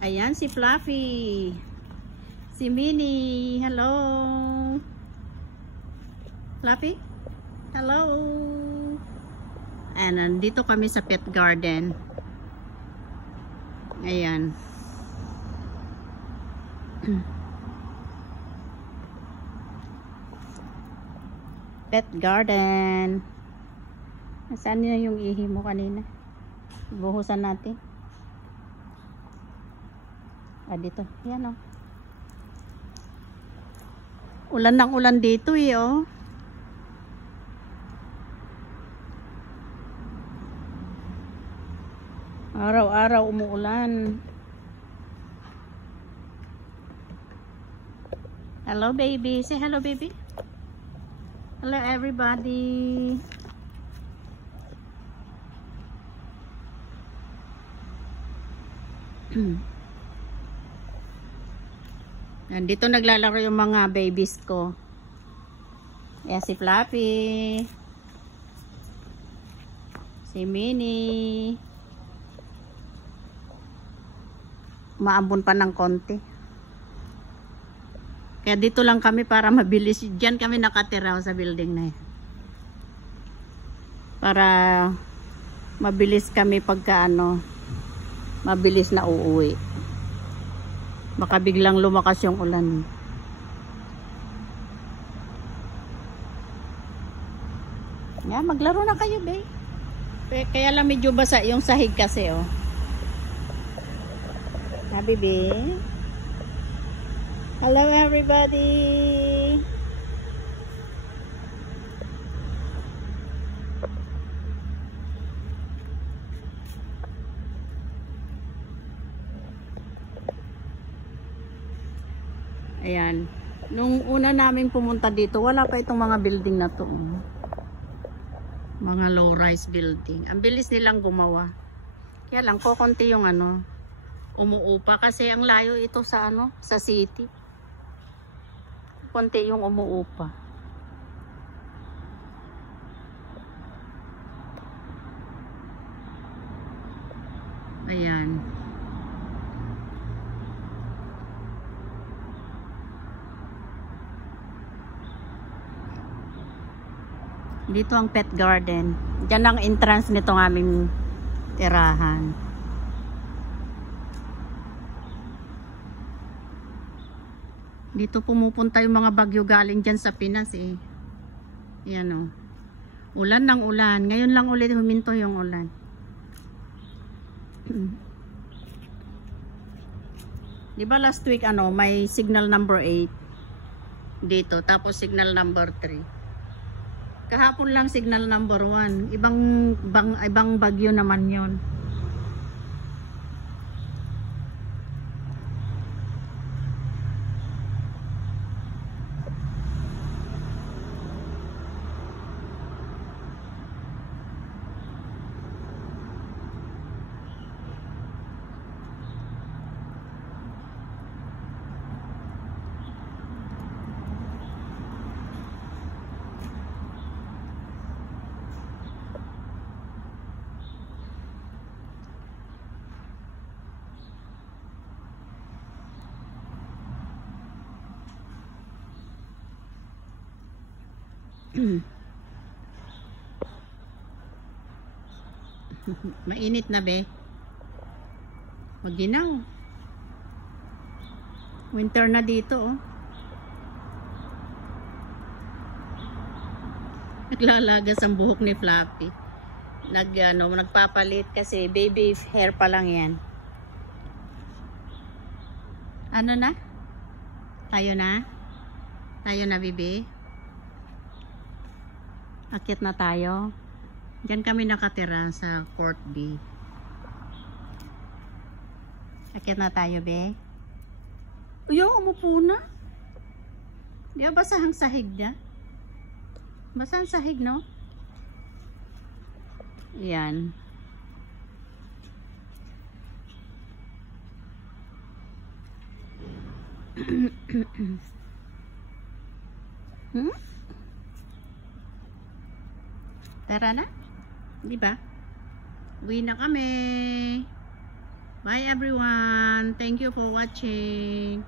Ayan si Fluffy. Si Minnie. Hello. Fluffy? Hello. And nandito kami sa pet garden. Ayan. Pet garden. Saan na yung ihi mo kanina? Buhusan natin. Dito. Yan o. Ulan ng ulan dito eh oh. Araw-araw umuulan. Hello baby. Say hello baby. Hello everybody. Nandito naglalaro yung mga babies ko. Ayan si Fluffy. Si Minnie. Maambon pa ng konti. Kaya dito lang kami para mabilis. Diyan kami nakatira sa building na yan. Para mabilis kami pagka mabilis na uuwi. Baka biglang lumakas yung ulan. Yeah, maglaro na kayo, babe. Kaya lang medyo basa yung sahig kasi, oh. Ha, baby? Hello, everybody! Ayan. Nung una namin pumunta dito, wala pa itong mga building na to. Mga low-rise building. Ang bilis nilang gumawa. Kaya lang, kokonti yung umuupa. Kasi ang layo ito sa sa city. Konti yung umuupa. Ayan. Dito ang pet garden. Diyan ang entrance nitong aming tirahan. Dito pumupunta yung mga bagyo galing dyan sa Pinas eh. Yan o. Ulan ng ulan. Ngayon lang ulit huminto yung ulan. Diba last week may signal number 8 dito. Tapos signal number 3. Kahapon lang signal number 1. Ibang bagyo naman yon. Mainit na be. Maginaw. Winter na dito oh. Naglalagas ang buhok ni Fluffy. Nagpapalit kasi baby hair pa lang yan. Ano na? Tayo na? Tayo na, baby? Akit na tayo. Diyan kami nakatira sa Court B. Akit na tayo, be. Uyo, umupo na. Di ba basahang sahig na? Basahang sahig, no? Yan. Tara na. Di ba? Uwi na kami. Bye everyone. Thank you for watching.